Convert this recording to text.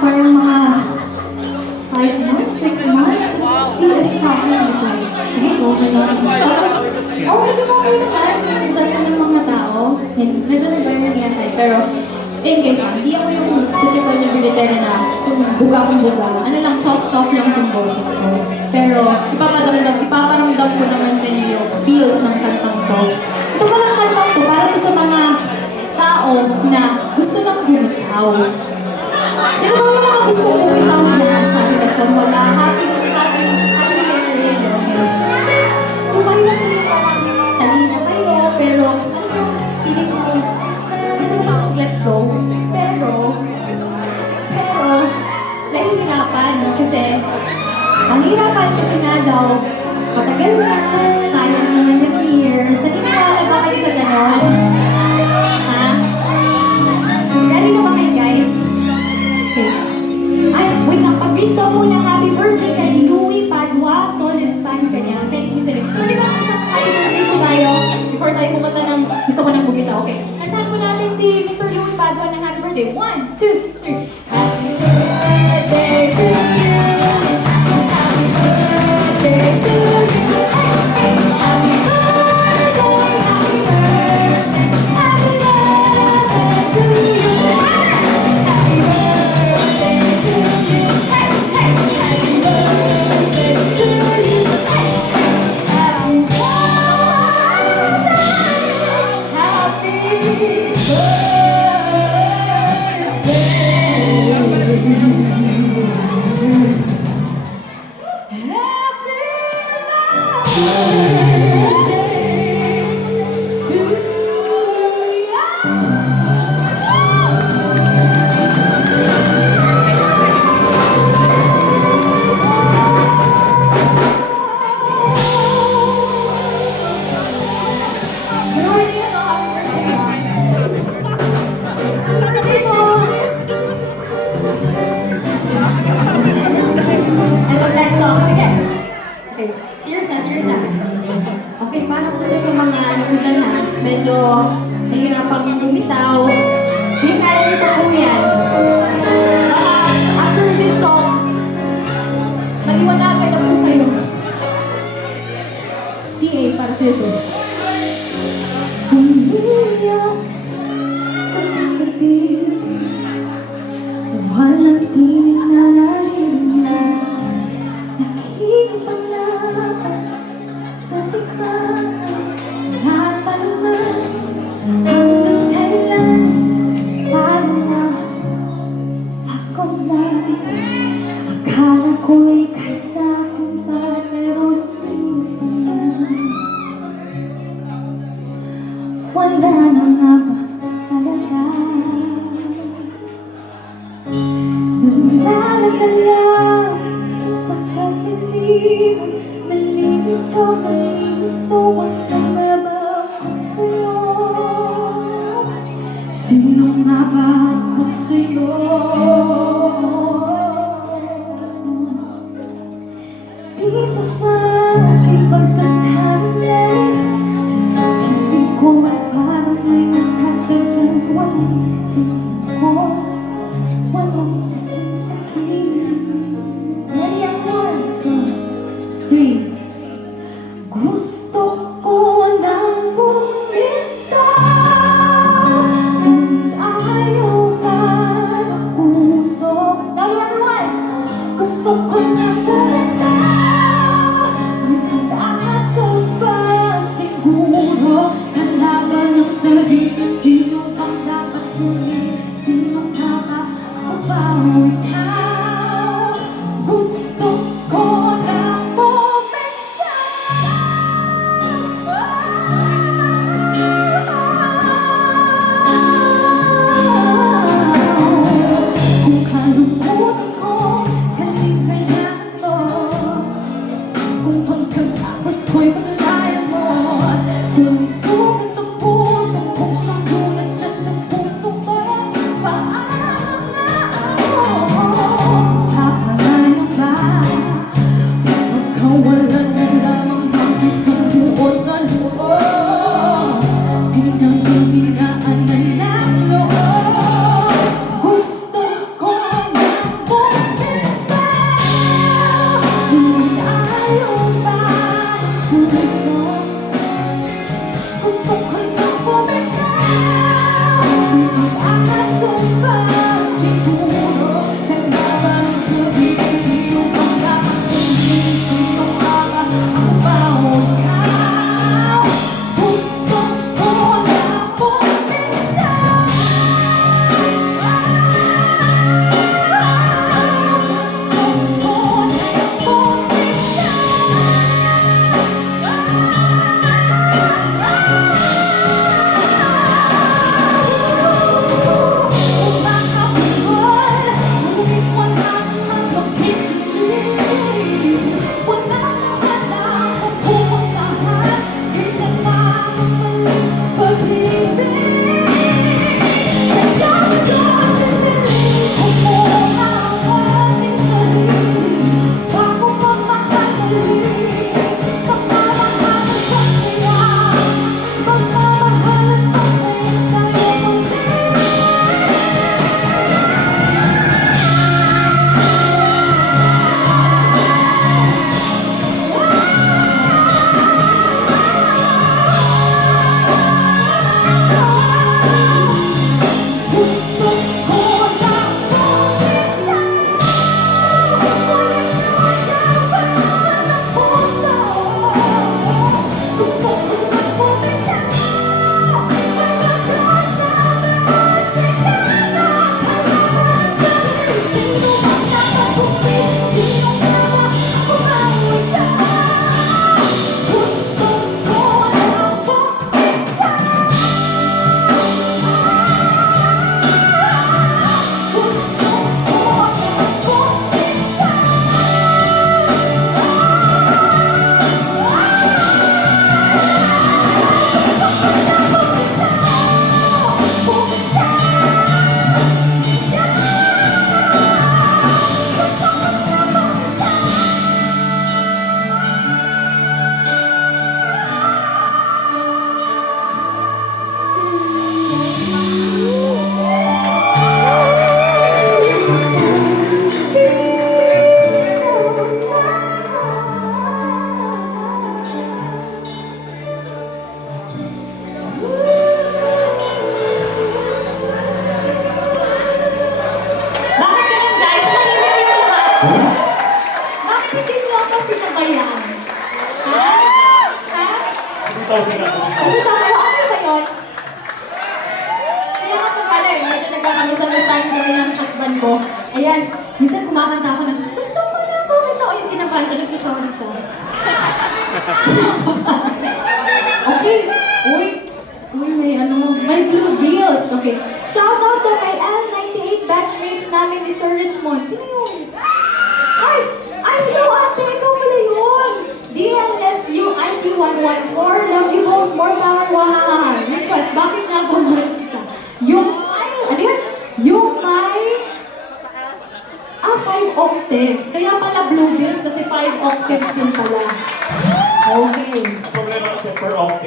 parang mga 5 months, 6 months, tapos CS pa ako sabi ko, sige, go ka na. Tapos, hindi mo kayo naman, yung sabi ng mga tao, yun, medyo nag-burn nga siya, pero, in case, hindi ako yung typical na military na kung buga kung buga, ano lang, soft-soft lang yung boses ko. Pero, ipaparamdam ko naman sa inyo yung feels ng kantang to. Ito palang kantang to, para to sa mga tao na gusto nang bumitaw. Sino ba yung mga gusto mong bumitaw dyan sa relasyon? Wala, happy married. Yung mahirap na yung parang talino kayo, pero ano yung feeling mo, gusto mo lang let go, pero, nahihirapan kasi, nga daw, matagal na, sayang naman yung years. Naniniwala ba kayo sa ganon? Ha? Ready na ba kayo, guys? Okay. Ay, wait lang. Pag-greet daw muna happy birthday kay Louie Padua. Solid fan ka niya. Thanks, Miss Ellen. Pwede ba isang happy birthday po tayo? Before tayo pumunta ng gusto ko nang bumitaw. Okay. Kantahan po natin si Mr. Louie Padua ng happy birthday. 1, 2, 3. Happy birthday to you. Happy birthday to you. Happy birthday, happy birthday, happy birthday to you. Happy birthday to you. Happy birthday to you. Happy Okay, paano po ito sa mga ano po dyan ha? Medyo nahihirapang bumitaw. Sige, kaya niyo pa po yan. After this song, maliwanagan na po kayo. PA para sa ito. Umiyak gabi-gabi, walang tinig na narinig, nakikipaglaban sa tikman, natanungan hanggang kailan, paano na, pagod na. Akala ko'y kahit sa akin pa, pero hindi na wala na nga ba talaga. Nung lalagalaw sa katiliman, malilito ang tumabang ko sa'yo. Sino nga ba ako sa'yo? Dito sa aking pagkakalit, sa titig ko ay parang may nakatagal. Walang kasing ko, walang kasing sakit. Ready ang 1, 2, 3. Gusto ko nang bumitaw, ngunit ayaw ka ng puso. Now everyone! Gusto ko nang bumitaw, ngunit asal ba siguro kalaban ng sarili. Sino bang dapat muli? Sino ka ba? Ako ba o ikaw? Gusto ko nang kung kalungkutan ko, kaligayahan mo. Kung pagkatapos ko'y paglayan mo. Kung sugat sa puso, kung siyang lunas dyan sa puso mo, paalam na ako. sige na. Kumita kayo, okay ba yun? Kaya kapag ano eh, medyo nagkakamisunderstanding kami ng husband ko. Ayan, minsan kumakanta ako ng, gusto ko na, kumita. O yun, kinabahan siya, nagsisorry siya. Okay, uy, may blue bills. Okay, shout out daw kay L98 batchmates namin ni Sir Richmond. Sino yun? Ay, hello ate, ikaw pala yun. DLSU IT114, love you both, more power, wahahaha. Request, bakit nga bumalik kita? Yung may 5 octaves. Kaya pala blue bills kasi 5 octaves din pala. Okay. Problema kasi per octave.